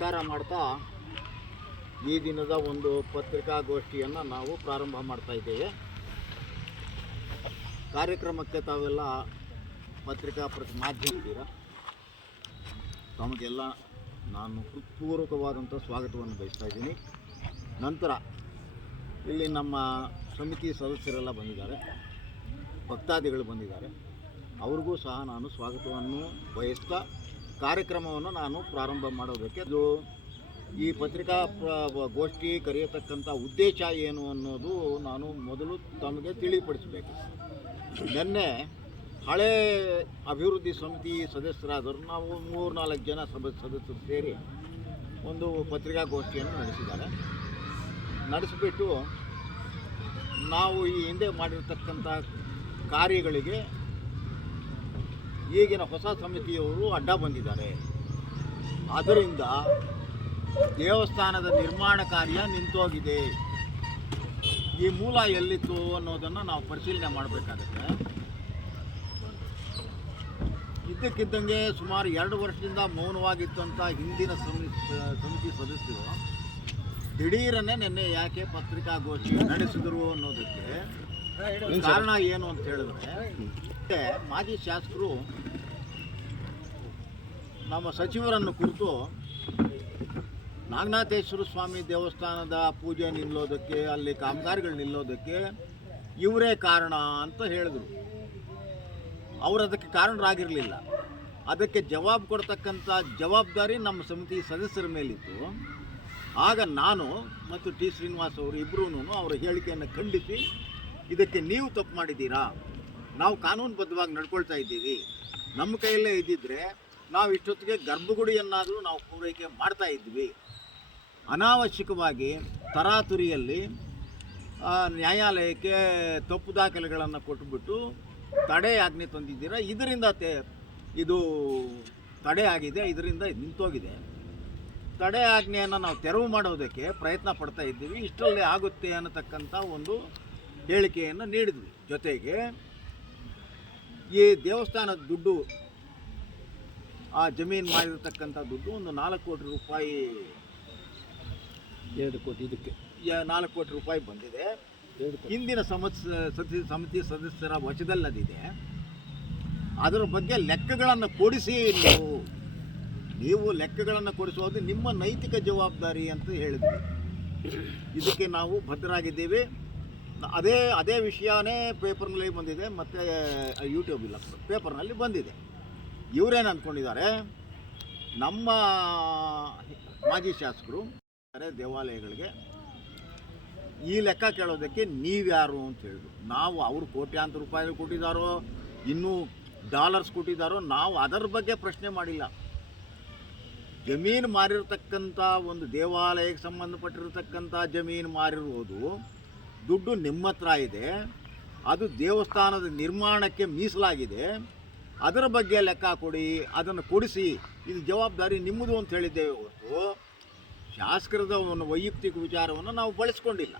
ನಮಸ್ಕಾರ ಮಾಡ್ತಾ ಈ ದಿನದ ಒಂದು ಪತ್ರಿಕಾಗೋಷ್ಠಿಯನ್ನು ನಾವು ಪ್ರಾರಂಭ ಮಾಡ್ತಾ ಇದ್ದೇವೆ. ಕಾರ್ಯಕ್ರಮಕ್ಕೆ ತಾವೆಲ್ಲ ಪತ್ರಿಕಾ ಮಾಧ್ಯಮಿದ್ದೀರ, ತಮಗೆಲ್ಲ ನಾನು ಹೃತ್ಪೂರ್ವಕವಾದಂಥ ಸ್ವಾಗತವನ್ನು ಬಯಸ್ತಾ ಇದ್ದೀನಿ. ನಂತರ ಇಲ್ಲಿ ನಮ್ಮ ಸಮಿತಿ ಸದಸ್ಯರೆಲ್ಲ ಬಂದಿದ್ದಾರೆ, ಭಕ್ತಾದಿಗಳು ಬಂದಿದ್ದಾರೆ, ಅವ್ರಿಗೂ ಸಹ ನಾನು ಸ್ವಾಗತವನ್ನು ಬಯಸ್ತಾ ಕಾರ್ಯಕ್ರಮವನ್ನು ನಾನು ಪ್ರಾರಂಭ ಮಾಡೋದಕ್ಕೆ ಈ ಪತ್ರಿಕಾ ಗೋಷ್ಠಿ ಕರೆಯತಕ್ಕಂಥ ಉದ್ದೇಶ ಏನು ಅನ್ನೋದು ನಾನು ಮೊದಲು ತಮಗೆ ತಿಳಿಪಡಿಸಬೇಕು. ನಿನ್ನೆ ಹಳೆ ಅಭಿವೃದ್ಧಿ ಸಮಿತಿ ಸದಸ್ಯರಾದರು ನಾವು 3-4 ಜನ ಸದಸ್ಯರು ಸೇರಿ ಒಂದು ಪತ್ರಿಕಾಗೋಷ್ಠಿಯನ್ನು ನಡೆಸಿಬಿಟ್ಟು ನಾವು ಈ ಹಿಂದೆ ಮಾಡಿರ್ತಕ್ಕಂಥ ಕಾರ್ಯಗಳಿಗೆ ಈಗಿನ ಹೊಸ ಸಮಿತಿಯವರು ಅಡ್ಡ ಬಂದಿದ್ದಾರೆ, ಆದ್ದರಿಂದ ದೇವಸ್ಥಾನದ ನಿರ್ಮಾಣ ಕಾರ್ಯ ನಿಂತೋಗಿದೆ, ಈ ಮೂಲ ಎಲ್ಲಿತ್ತು ಅನ್ನೋದನ್ನು ನಾವು ಪರಿಶೀಲನೆ ಮಾಡಬೇಕಾಗುತ್ತೆ. ಇದ್ದಕ್ಕಿದ್ದಂಗೆ ಸುಮಾರು 2 ವರ್ಷದಿಂದ ಮೌನವಾಗಿದ್ದಂಥ ಹಿಂದಿನ ಸಮಿತಿ ಸದಸ್ಯರು ದಿಢೀರನ್ನೇ ನಿನ್ನೆ ಯಾಕೆ ಪತ್ರಿಕಾಗೋಷ್ಠಿ ನಡೆಸಿದರು ಅನ್ನೋದಕ್ಕೆ ಕಾರಣ ಏನು ಅಂತ ಹೇಳಿದ್ರೆ, ಮಾಜಿ ಶಾಸಕರು ನಮ್ಮ ಸಚಿವರನ್ನು ಕುರಿತು ನಾಗನಾಥೇಶ್ವರ ಸ್ವಾಮಿ ದೇವಸ್ಥಾನದ ಪೂಜೆ ನಿಲ್ಲೋದಕ್ಕೆ, ಅಲ್ಲಿ ಕಾಮಗಾರಿಗಳು ನಿಲ್ಲೋದಕ್ಕೆ ಇವರೇ ಕಾರಣ ಅಂತ ಹೇಳಿದರು. ಅವರು ಅದಕ್ಕೆ ಕಾರಣರಾಗಿರಲಿಲ್ಲ. ಅದಕ್ಕೆ ಜವಾಬು ಕೊಡ್ತಕ್ಕಂಥ ಜವಾಬ್ದಾರಿ ನಮ್ಮ ಸಮಿತಿ ಸದಸ್ಯರ ಮೇಲಿತ್ತು. ಆಗ ನಾನು ಮತ್ತು ಟಿ ಶ್ರೀನಿವಾಸ್ ಅವರು ಇಬ್ಬರೂ ಅವರ ಹೇಳಿಕೆಯನ್ನು ಖಂಡಿಸಿ, ಇದಕ್ಕೆ ನೀವು ತಪ್ಪು ಮಾಡಿದ್ದೀರಾ, ನಾವು ಕಾನೂನುಬದ್ಧವಾಗಿ ನಡ್ಕೊಳ್ತಾ ಇದ್ದೀವಿ, ನಮ್ಮ ಕೈಯಲ್ಲೇ ಇದ್ದಿದ್ದರೆ ನಾವು ಇಷ್ಟೊತ್ತಿಗೆ ಗರ್ಭಗುಡಿಯನ್ನಾದರೂ ನಾವು ಪೂರೈಕೆ ಮಾಡ್ತಾ ಇದ್ವಿ, ಅನಾವಶ್ಯಕವಾಗಿ ತರಾತುರಿಯಲ್ಲಿ ನ್ಯಾಯಾಲಯಕ್ಕೆ ತಪ್ಪು ದಾಖಲೆಗಳನ್ನು ಕೊಟ್ಟುಬಿಟ್ಟು ತಡೆ ಆಜ್ಞೆ ತಂದಿದ್ದೀರಾ, ಇದರಿಂದ ಇದು ತಡೆ ಆಗಿದೆ, ಇದರಿಂದ ನಿಂತೋಗಿದೆ. ತಡೆ ಆಜ್ಞೆಯನ್ನು ನಾವು ತೆರವು ಮಾಡೋದಕ್ಕೆ ಪ್ರಯತ್ನ ಪಡ್ತಾ ಇದ್ದೀವಿ, ಇಷ್ಟರಲ್ಲೇ ಆಗುತ್ತೆ ಅನ್ನತಕ್ಕಂಥ ಒಂದು ಹೇಳಿಕೆಯನ್ನು ನೀಡಿದ್ವಿ. ಜೊತೆಗೆ ಈ ದೇವಸ್ಥಾನದ ದುಡ್ಡು, ಆ ಜಮೀನು ಮಾಡಿರತಕ್ಕಂಥ ದುಡ್ಡು ಒಂದು 4 ಕೋಟಿ ರೂಪಾಯಿ, 2 ಕೋಟಿ, ಇದಕ್ಕೆ 4 ಕೋಟಿ ರೂಪಾಯಿ ಬಂದಿದೆ. ಹಿಂದಿನ ಸಮಿತಿ ಸದಸ್ಯರ ವಶದಲ್ಲದಿದೆ. ಅದರ ಬಗ್ಗೆ ಲೆಕ್ಕಗಳನ್ನು ಕೊಡಿಸಿ, ನೀವು ಲೆಕ್ಕಗಳನ್ನು ಕೊಡಿಸೋದು ನಿಮ್ಮ ನೈತಿಕ ಜವಾಬ್ದಾರಿ ಅಂತ ಹೇಳಿದ್ವಿ. ಇದಕ್ಕೆ ನಾವು ಬದ್ಧರಾಗಿದ್ದೇವೆ. ಅದೇ ವಿಷಯನೇ ಪೇಪರ್ನಲ್ಲಿ ಬಂದಿದೆ, ಮತ್ತು ಯೂಟ್ಯೂಬ್ ಇಲ್ಲ, ಪೇಪರ್ನಲ್ಲಿ ಬಂದಿದೆ. ಇವರೇನು ಅಂದ್ಕೊಂಡಿದ್ದಾರೆ, ನಮ್ಮ ಮಾಜಿ ಶಾಸಕರು ದೇವಾಲಯಗಳಿಗೆ ಈ ಲೆಕ್ಕ ಕೇಳೋದಕ್ಕೆ ನೀವ್ಯಾರು ಅಂತ ಹೇಳಿದ್ರು. ನಾವು ಅವರು ಕೋಟ್ಯಾಂತರ ರೂಪಾಯಿಗಳು ಕೊಟ್ಟಿದ್ದಾರೋ, ಇನ್ನೂ ಡಾಲರ್ಸ್ ಕೊಟ್ಟಿದ್ದಾರೋ, ನಾವು ಅದರ ಬಗ್ಗೆ ಪ್ರಶ್ನೆ ಮಾಡಿಲ್ಲ. ಜಮೀನು ಮಾರಿರ್ತಕ್ಕಂಥ ಒಂದು ದೇವಾಲಯಕ್ಕೆ ಸಂಬಂಧಪಟ್ಟಿರತಕ್ಕಂಥ ಜಮೀನು ಮಾರಿರುವುದು, ದುಡ್ಡು ನಿಮ್ಮ ಹತ್ರ ಇದೆ, ಅದು ದೇವಸ್ಥಾನದ ನಿರ್ಮಾಣಕ್ಕೆ ಮೀಸಲಾಗಿದೆ, ಅದರ ಬಗ್ಗೆ ಲೆಕ್ಕ ಕೊಡಿ, ಅದನ್ನು ಕೊಡಿಸಿ, ಇದು ಜವಾಬ್ದಾರಿ ನಿಮ್ಮದು ಅಂತ ಹೇಳಿದ್ದೇವೆ ಹೊರತು ಶಾಸಕರದ ಒಂದು ವೈಯಕ್ತಿಕ ವಿಚಾರವನ್ನು ನಾವು ಬಳಸ್ಕೊಂಡಿಲ್ಲ.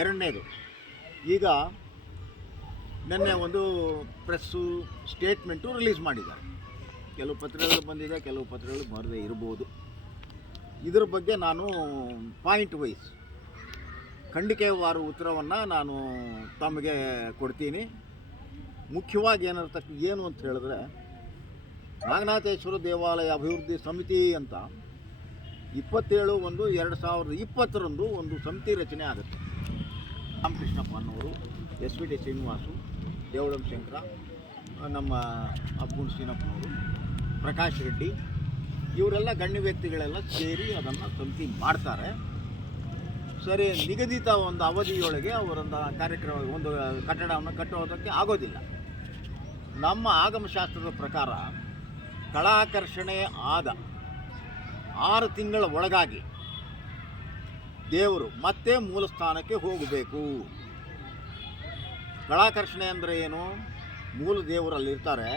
ಎರಡನೇದು, ಈಗ ನಿನ್ನೆ ಒಂದು ಪ್ರೆಸ್ಸು ಸ್ಟೇಟ್ಮೆಂಟು ರಿಲೀಸ್ ಮಾಡಿದ್ದಾರೆ. ಕೆಲವು ಪತ್ರಗಳು ಬಂದಿದೆ, ಕೆಲವು ಪತ್ರಗಳು ಬರದೇ ಇರ್ಬೋದು. ಇದರ ಬಗ್ಗೆ ನಾನು ಪಾಯಿಂಟ್ ವೈಸ್ ಖಂಡಿಕೆವಾರು ಉತ್ತರವನ್ನು ನಾನು ತಮಗೆ ಕೊಡ್ತೀನಿ. ಮುಖ್ಯವಾಗಿ ಏನು ಅಂತ ಹೇಳಿದ್ರೆ, ನಾಗನಾಥೇಶ್ವರ ದೇವಾಲಯ ಅಭಿವೃದ್ಧಿ ಸಮಿತಿ ಅಂತ 27/1/2020 ಒಂದು ಸಮಿತಿ ರಚನೆ ಆಗುತ್ತೆ. ರಾಮಕೃಷ್ಣಪ್ಪ ಅನ್ನೋರು, SVT ಶ್ರೀನಿವಾಸು, ದೇವಳಂ ಶಂಕರ, ನಮ್ಮ ಅಬ್ಬೂನ್ ಶ್ರೀನಪ್ಪನವರು, ಪ್ರಕಾಶ್ ರೆಡ್ಡಿ, ಇವರೆಲ್ಲ ಗಣ್ಯ ವ್ಯಕ್ತಿಗಳೆಲ್ಲ ಸೇರಿ ಅದನ್ನು ಸಮಿತಿ ಮಾಡ್ತಾರೆ. ಸರಿ, ನಿಗದಿತ ಒಂದು ಅವಧಿಯೊಳಗೆ ಅವರೊಂದು ಕಾರ್ಯಕ್ರಮ, ಒಂದು ಕಟ್ಟಡವನ್ನು ಕಟ್ಟುವುದಕ್ಕೆ ಆಗೋದಿಲ್ಲ. ನಮ್ಮ ಆಗಮಶಾಸ್ತ್ರದ ಪ್ರಕಾರ ಕಳಾಕರ್ಷಣೆ ಆದ 6 ತಿಂಗಳ ಒಳಗಾಗಿ ದೇವರು ಮತ್ತೆ ಮೂಲ ಸ್ಥಾನಕ್ಕೆ ಹೋಗಬೇಕು. ಕಳಾಕರ್ಷಣೆ ಅಂದರೆ ಏನು? ಮೂಲ ದೇವರಲ್ಲಿರ್ತಾರೆ,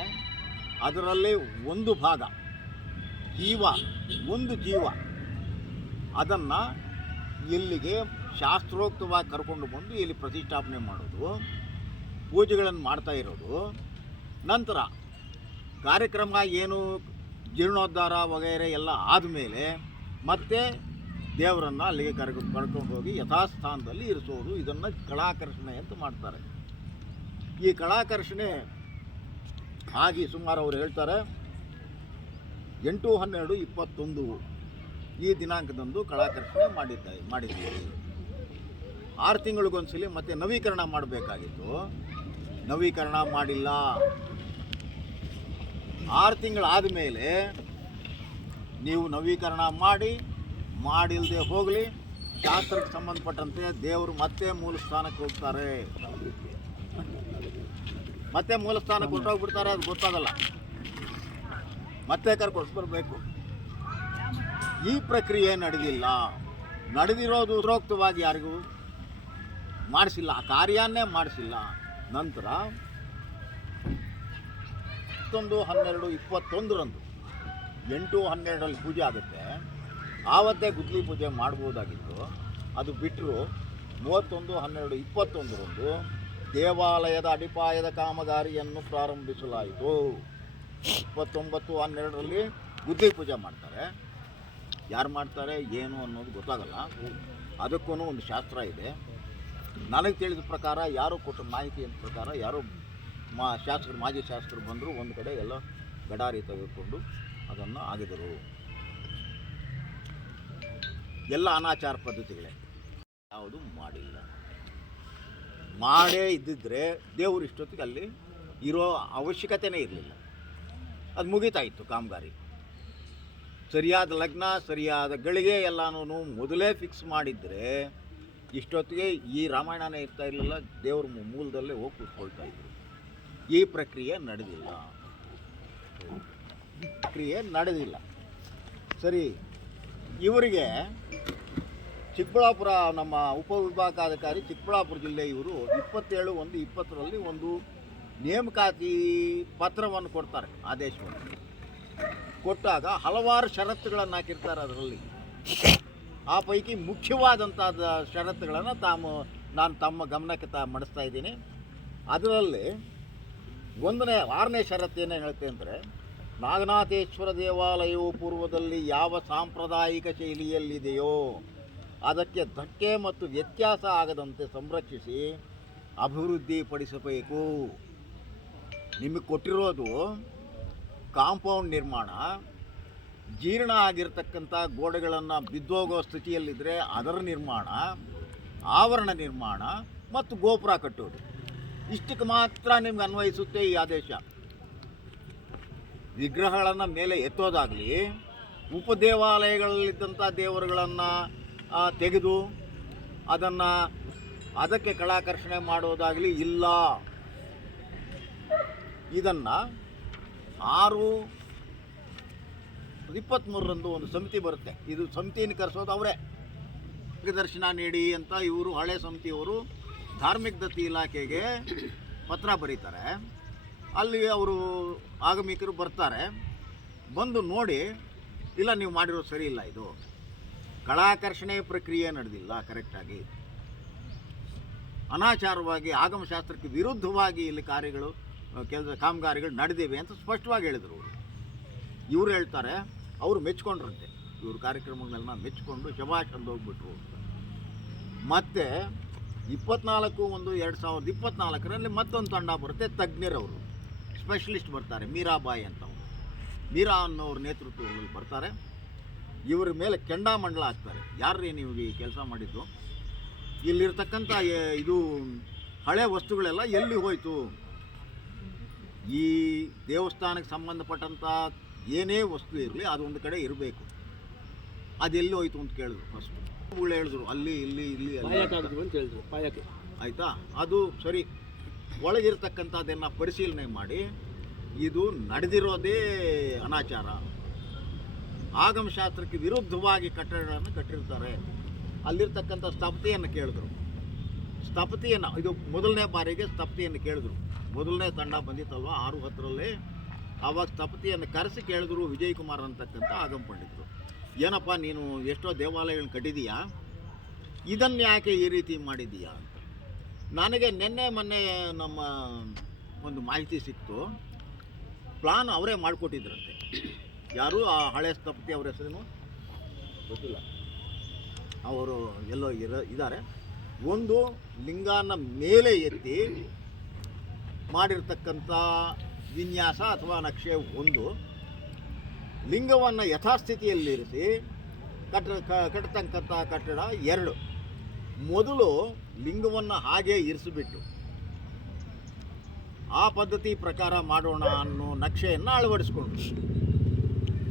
ಅದರಲ್ಲಿ ಒಂದು ಭಾಗ ಒಂದು ಜೀವ ಅದನ್ನು ಇಲ್ಲಿಗೆ ಶಾಸ್ತ್ರೋಕ್ತವಾಗಿ ಕರ್ಕೊಂಡು ಬಂದು ಇಲ್ಲಿ ಪ್ರತಿಷ್ಠಾಪನೆ ಮಾಡೋದು, ಪೂಜೆಗಳನ್ನು ಮಾಡ್ತಾ ಇರೋದು. ನಂತರ ಕಾರ್ಯಕ್ರಮ ಏನು ಜೀರ್ಣೋದ್ಧಾರ ವಗೈರೆ ಎಲ್ಲ ಆದಮೇಲೆ ಮತ್ತೆ ದೇವರನ್ನು ಅಲ್ಲಿಗೆ ಕರ್ಕೊಂಡು ಹೋಗಿ ಯಥಾಸ್ಥಾನದಲ್ಲಿ ಇರಿಸೋದು. ಇದನ್ನು ಕಳಾಕರ್ಷಣೆ ಅಂತ ಮಾಡ್ತಾರೆ. ಈ ಕಳಾಕರ್ಷಣೆ ಆಗಿ ಸುಮಾರು ಅವರು ಹೇಳ್ತಾರೆ 8/12/21 ಈ ದಿನಾಂಕದಂದು ಕಳಾಕರ್ಷಣೆ ಮಾಡಿದ್ದೀವಿ. 6 ತಿಂಗಳಿಗೊಂದ್ಸಲಿ ಮತ್ತೆ ನವೀಕರಣ ಮಾಡಬೇಕಾಗಿತ್ತು, ನವೀಕರಣ ಮಾಡಿಲ್ಲ. 6 ತಿಂಗಳಾದ ಮೇಲೆ ನೀವು ನವೀಕರಣ ಮಾಡಿಲ್ಲದೆ ಹೋಗಲಿ, ಶಾಸ್ತ್ರಕ್ಕೆ ಸಂಬಂಧಪಟ್ಟಂತೆ ದೇವರು ಮತ್ತೆ ಮೂಲ ಸ್ಥಾನಕ್ಕೆ ಹೋಗ್ತಾರೆ. ಮತ್ತೆ ಮೂಲ ಸ್ಥಾನಕ್ಕೆ ಹೊರಟೋಗ್ಬಿಡ್ತಾರೆ, ಅದು ಗೊತ್ತಾಗಲ್ಲ, ಮತ್ತೆ ಕರ್ಕೊಂಡು ಬರಬೇಕು. ಈ ಪ್ರಕ್ರಿಯೆ ನಡೆದಿಲ್ಲ. ನಡೆದಿರೋದು ಉಪರೋಕ್ತವಾಗಿ ಯಾರಿಗೂ ಮಾಡಿಸಿಲ್ಲ, ಆ ಕಾರ್ಯನ್ನೇ ಮಾಡಿಸಿಲ್ಲ. ನಂತರ 11/12/21 8/12 ಪೂಜೆ ಆಗುತ್ತೆ. ಆವತ್ತೇ ಗುದ್ಲಿ ಪೂಜೆ ಮಾಡ್ಬೋದಾಗಿತ್ತು. ಅದು ಬಿಟ್ಟರು 31/12/21 ದೇವಾಲಯದ ಅಡಿಪಾಯದ ಕಾಮಗಾರಿಯನ್ನು ಪ್ರಾರಂಭಿಸಲಾಯಿತು. 29/12 ಗುದ್ಲಿ ಪೂಜೆ ಮಾಡ್ತಾರೆ. ಯಾರು ಮಾಡ್ತಾರೆ ಏನು ಅನ್ನೋದು ಗೊತ್ತಾಗಲ್ಲ. ಅದಕ್ಕೂ ಒಂದು ಶಾಸ್ತ್ರ ಇದೆ. ನನಗೆ ತಿಳಿದ ಪ್ರಕಾರ ಯಾರೋ ಕೊಟ್ಟ ಮಾಹಿತಿ ಅಂತ ಪ್ರಕಾರ ಯಾರೋ ಮಾಜಿ ಶಾಸಕರು ಬಂದರು, ಒಂದು ಕಡೆ ಎಲ್ಲ ಗಡಾರಿ ತೆಗೆದುಕೊಂಡು ಅದನ್ನು ಆಗಿದರು. ಎಲ್ಲ ಅನಾಚಾರ ಪದ್ಧತಿಗಳೇ, ಯಾವುದು ಮಾಡಿಲ್ಲ. ಮಾಡೇ ಇದ್ದಿದ್ರೆ ದೇವರು ಇಷ್ಟೊತ್ತಿಗೆ ಅಲ್ಲಿ ಇರೋ ಅವಶ್ಯಕತೆಯೇ ಇರಲಿಲ್ಲ. ಅದು ಮುಗೀತಾಯಿತ್ತು ಕಾಮಗಾರಿ. ಸರಿಯಾದ ಲಗ್ನ, ಸರಿಯಾದ ಗಳಿಗೆ ಎಲ್ಲನೂ ಮೊದಲೇ ಫಿಕ್ಸ್ ಮಾಡಿದರೆ ಇಷ್ಟೊತ್ತಿಗೆ ಈ ರಾಮಾಯಣನೇ ಇರ್ತಾ ಇರಲಿಲ್ಲ, ದೇವ್ರ ಮೂಲದಲ್ಲೇ ಹೋಗಿ ಕೂತ್ಕೊಳ್ತಾ ಇದ್ರು. ಈ ಪ್ರಕ್ರಿಯೆ ನಡೆದಿಲ್ಲ. ಸರಿ, ಇವರಿಗೆ ಚಿಕ್ಕಬಳ್ಳಾಪುರ ನಮ್ಮ ಉಪವಿಭಾಗಾಧಿಕಾರಿ ಚಿಕ್ಕಬಳ್ಳಾಪುರ ಜಿಲ್ಲೆ ಇವರು 27/1/20 ಒಂದು ನೇಮಕಾತಿ ಪತ್ರವನ್ನು ಕೊಡ್ತಾರೆ, ಆದೇಶವನ್ನು ಕೊಟ್ಟಾಗ ಹಲವಾರು ಷರತ್ತುಗಳನ್ನು ಹಾಕಿರ್ತಾರೆ. ಅದರಲ್ಲಿ ಆ ಪೈಕಿ ಮುಖ್ಯವಾದಂಥ ಷರತ್ತುಗಳನ್ನು ನಾನು ತಮ್ಮ ಗಮನಕ್ಕೆ ಮಾಡಿಸ್ತಾ ಇದ್ದೀನಿ. ಅದರಲ್ಲಿ 6ನೇ ಷರತ್ತು ಏನೇನು ಹೇಳುತ್ತೆ ಅಂದರೆ, ನಾಗನಾಥೇಶ್ವರ ದೇವಾಲಯವು ಪೂರ್ವದಲ್ಲಿ ಯಾವ ಸಾಂಪ್ರದಾಯಿಕ ಶೈಲಿಯಲ್ಲಿದೆಯೋ ಅದಕ್ಕೆ ಧಕ್ಕೆ ಮತ್ತು ವ್ಯತ್ಯಾಸ ಆಗದಂತೆ ಸಂರಕ್ಷಿಸಿ ಅಭಿವೃದ್ಧಿಪಡಿಸಬೇಕು. ನಿಮಗೆ ಕೊಟ್ಟಿರೋದು ಕಾಂಪೌಂಡ್ ನಿರ್ಮಾಣ, ಜೀರ್ಣ ಆಗಿರ್ತಕ್ಕಂಥ ಗೋಡೆಗಳನ್ನು ಬಿದ್ದೋಗೋ ಸ್ಥಿತಿಯಲ್ಲಿದ್ದರೆ ಅದರ ನಿರ್ಮಾಣ, ಆವರಣ ನಿರ್ಮಾಣ ಮತ್ತು ಗೋಪುರ ಕಟ್ಟೋದು. ಇಷ್ಟಕ್ಕೆ ಮಾತ್ರ ನಿಮ್ಗೆ ಅನ್ವಯಿಸುತ್ತೆ ಈ ಆದೇಶ. ವಿಗ್ರಹಗಳನ್ನು ಮೇಲೆ ಎತ್ತೋದಾಗಲಿ, ಉಪದೇವಾಲಯಗಳಲ್ಲಿದ್ದಂಥ ದೇವರುಗಳನ್ನು ತೆಗೆದು ಅದಕ್ಕೆ ಕಳಾಕರ್ಷಣೆ ಮಾಡೋದಾಗಲಿ ಇಲ್ಲ. ಇದನ್ನು 6/23 ಒಂದು ಸಮಿತಿ ಬರುತ್ತೆ. ಇದು ಸಮಿತಿಯನ್ನು ಕರೆಸೋದು ಅವರೇ. ಮಾರ್ಗದರ್ಶನ ನೀಡಿ ಅಂತ ಇವರು ಹಳೆ ಸಮಿತಿಯವರು ಧಾರ್ಮಿಕ ದತ್ತಿ ಇಲಾಖೆಗೆ ಪತ್ರ ಬರೀತಾರೆ. ಅಲ್ಲಿ ಅವರು ಆಗಮಿಕರು ಬರ್ತಾರೆ. ಬಂದು ನೋಡಿ, ಇಲ್ಲ ನೀವು ಮಾಡಿರೋದು ಸರಿ ಇಲ್ಲ, ಇದು ಕಳಾಕರ್ಷಣೆ ಪ್ರಕ್ರಿಯೆ ನಡೆದಿಲ್ಲ ಕರೆಕ್ಟಾಗಿ, ಅನಾಚಾರವಾಗಿ ಆಗಮಶಾಸ್ತ್ರಕ್ಕೆ ವಿರುದ್ಧವಾಗಿ ಇಲ್ಲಿ ಕಾಮಗಾರಿಗಳು ನಡೆದಿವೆ ಅಂತ ಸ್ಪಷ್ಟವಾಗಿ ಹೇಳಿದರು. ಇವರು ಹೇಳ್ತಾರೆ, ಅವರು ಮೆಚ್ಕೊಂಡ್ರಂತೆ, ಇವ್ರ ಕಾರ್ಯಕ್ರಮಗಳನ್ನ ಮೆಚ್ಚಿಕೊಂಡು ಶಬಾಷ್ ಅಂತ ಹೋಗ್ಬಿಟ್ರು. ಮತ್ತು 24/1/2024 ಮತ್ತೊಂದು ತಂಡ ಬರುತ್ತೆ, ತಜ್ಞರವರು ಸ್ಪೆಷಲಿಸ್ಟ್ ಬರ್ತಾರೆ, ಮೀರಾಬಾಯಿ ಅಂತ. ಮೀರಾ ಅನ್ನೋರ ನೇತೃತ್ವದಲ್ಲಿ ಬರ್ತಾರೆ. ಇವರ ಮೇಲೆ ಕೆಂಡಾಮಂಡಲ ಹಾಕ್ತಾರೆ. ಯಾರ್ರೀ ನೀವು ಈ ಕೆಲಸ ಮಾಡಿದ್ದು? ಇಲ್ಲಿರ್ತಕ್ಕಂಥ ಇದು ಹಳೆ ವಸ್ತುಗಳೆಲ್ಲ ಎಲ್ಲಿ ಹೋಯಿತು? ಈ ದೇವಸ್ಥಾನಕ್ಕೆ ಸಂಬಂಧಪಟ್ಟಂಥ ಏನೇ ವಸ್ತು ಇರಲಿ ಅದೊಂದು ಕಡೆ ಇರಬೇಕು. ಅದೆಲ್ಲಿ ಹೋಯ್ತು ಅಂತ ಕೇಳಿದ್ರು. ಫಸ್ಟ್ ಹೇಳಿದ್ರು ಅಲ್ಲಿ ಇಲ್ಲಿ ಅಂತ ಹೇಳಿದ್ರು, ಪಾಯಕ್ಕೆ ಆಯಿತಾ. ಅದು ಸರಿ, ಒಳಗಿರ್ತಕ್ಕಂಥದ್ದನ್ನು ಪರಿಶೀಲನೆ ಮಾಡಿ ಇದು ನಡೆದಿರೋದೇ ಅನಾಚಾರ, ಆಗಮಶಾಸ್ತ್ರಕ್ಕೆ ವಿರುದ್ಧವಾಗಿ ಕಟ್ಟಡಗಳನ್ನು ಕಟ್ಟಿರ್ತಾರೆ. ಅಲ್ಲಿರ್ತಕ್ಕಂಥ ಸ್ಥಪತಿಯನ್ನು ಕೇಳಿದ್ರು. ಸ್ಥಪತಿಯನ್ನು, ಇದು ಮೊದಲನೇ ಬಾರಿಗೆ ಸ್ಥಪತಿಯನ್ನು ಕೇಳಿದ್ರು. ಮೊದಲನೇ ತಂಡ ಬಂದಿತ್ತಲ್ವ 6/10 ಆವಾಗ ಸ್ಥಪತಿಯನ್ನು ಕರೆಸಿ ಕೇಳಿದ್ರು. ವಿಜಯ್ ಕುಮಾರ್ ಅಂತಕ್ಕಂಥ ಆಗಮ ಪಂಡಿತರು, ಏನಪ್ಪ ನೀನು ಎಷ್ಟೋ ದೇವಾಲಯಗಳನ್ನ ಕಟ್ಟಿದೀಯಾ, ಇದನ್ನು ಯಾಕೆ ಈ ರೀತಿ ಮಾಡಿದೀಯಾ ಅಂತ. ನನಗೆ ಮೊನ್ನೆ ನಮ್ಮ ಒಂದು ಮಾಹಿತಿ ಸಿಕ್ತು. ಪ್ಲಾನ್ ಅವರೇ ಮಾಡಿಕೊಟ್ಟಿದ್ರಂತೆ. ಯಾರು ಆ ಹಳೆ ಸ್ಥಪತಿ ಅವ್ರ ಹೆಸರೇನು ಗೊತ್ತಿಲ್ಲ, ಅವರು ಎಲ್ಲೋ ಇದ್ದಾರೆ. ಒಂದು ಲಿಂಗನ ಮೇಲೆ ಎತ್ತಿ ಮಾಡಿರ್ತಕ್ಕಂಥ ವಿನ್ಯಾಸ ಅಥವಾ ನಕ್ಷೆ ಒಂದು, ಲಿಂಗವನ್ನು ಯಥಾಸ್ಥಿತಿಯಲ್ಲಿರಿಸಿ ಕಟ್ಟತಕ್ಕಂಥ ಕಟ್ಟಡ ಎರಡು. ಮೊದಲು ಲಿಂಗವನ್ನು ಹಾಗೆ ಇರಿಸಿಬಿಟ್ಟು ಆ ಪದ್ಧತಿ ಪ್ರಕಾರ ಮಾಡೋಣ ಅನ್ನೋ ನಕ್ಷೆಯನ್ನು ಅಳವಡಿಸ್ಕೊಂಡು,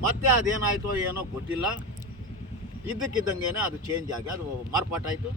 ಮತ್ತೆ ಅದೇನಾಯಿತೋ ಏನೋ ಗೊತ್ತಿಲ್ಲ, ಇದ್ದಕ್ಕಿದ್ದಂಗೆ ಅದು ಚೇಂಜ್ ಆಗಿ ಅದು ಮಾರ್ಪಾಟಾಯಿತು.